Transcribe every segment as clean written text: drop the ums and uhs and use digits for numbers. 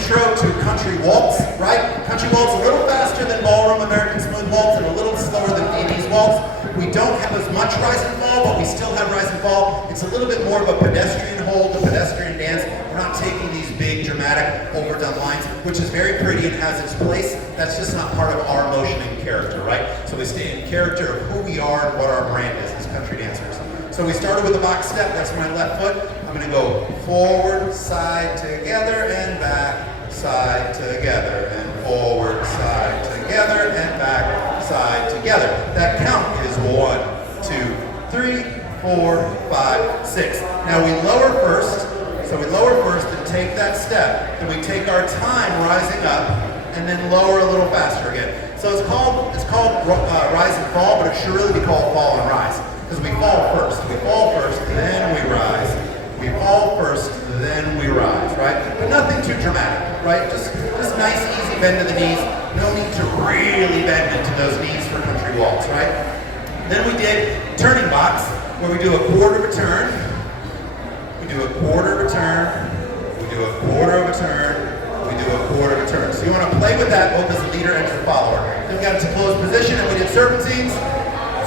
intro to country waltz, right? Country waltz a little faster than ballroom American smooth waltz and a little slower than Viennese waltz. We don't have as much rise and fall, but we still have rise and fall. It's a little bit more of a pedestrian hold, a pedestrian dance. We're not taking these big, dramatic, overdone lines, which is very pretty and has its place. That's just not part of our motion and character, right? So we stay in character of who we are and what our brand is as country dancers. So we started with a box step, that's my left foot. I'm gonna go forward, side, together, and back, side, together, and forward, side, together, and back, side, together. That count is 1, 2, 3, 4, 5, 6. Now we lower first, so we lower first and take that step, and we take our time rising up, and then lower a little faster again. So it's called rise and fall, but it should really be called fall and rise. Because we fall first, then we rise. We fall first, then we rise, right? But nothing too dramatic, right? Just nice, easy bend to the knees. No need to really bend into those knees for country waltz, right? Then we did turning box, where we do a quarter of a turn. We do a quarter of a turn. We do a quarter of a turn. We do a quarter of a turn. So you want to play with that both as a leader and as a follower. Then we got into closed position, and we did serpentines.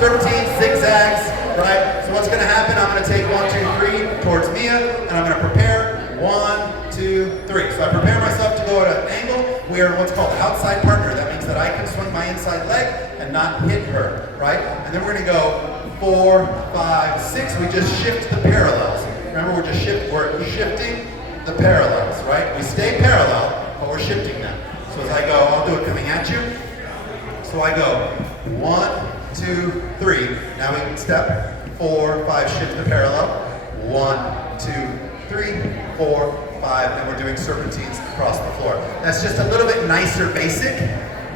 Serpentines, zigzags, right? So what's going to happen, I'm going to take 1, 2, 3 towards Mia, and I'm going to prepare 1, 2, 3. So I prepare myself to go at an angle. We are what's called outside partner. That means that I can swing my inside leg and not hit her, right? And then we're going to go 4, 5, 6. We just shift the parallels. Remember, we're shifting the parallels, right? We stay parallel, but we're shifting them. So as I go, I'll do it coming at you. So I go 1, 2, 3. Now we can step 4, 5, shift the parallel. 1, 2, 3, 4, 5, and we're doing serpentines across the floor. That's just a little bit nicer basic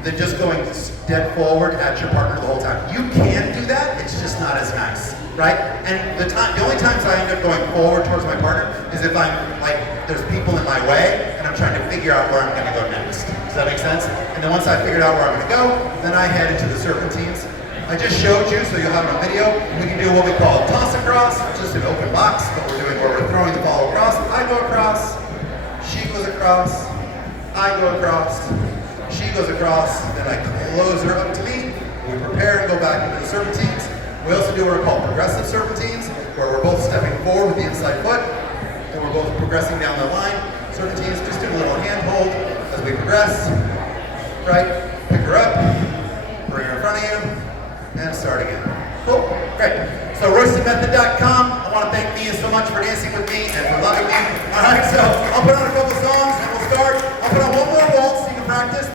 than just going dead forward at your partner the whole time. You can do that, it's just not as nice, right? And the only times I end up going forward towards my partner is if I'm like, there's people in my way and I'm trying to figure out where I'm gonna go next. Does that make sense? And then once I figured out where I'm gonna go, then I head into the serpentines. I just showed you, so you'll have it on video. We can do what we call a toss across, just an open box, but we're doing where we're throwing the ball across. I go across, she goes across, I go across, she goes across, then I close her up to me. We prepare and go back into the serpentines. We also do what are called progressive serpentines, where we're both stepping forward with the inside foot, and we're both progressing down the line. Serpentines, just do a little hand hold as we progress, right? Pick her up, bring her in front of you, and start again. Cool, great. So roystedmethod.com. I want to thank Mia so much for dancing with me and for loving me. All right, so I'll put on a couple songs and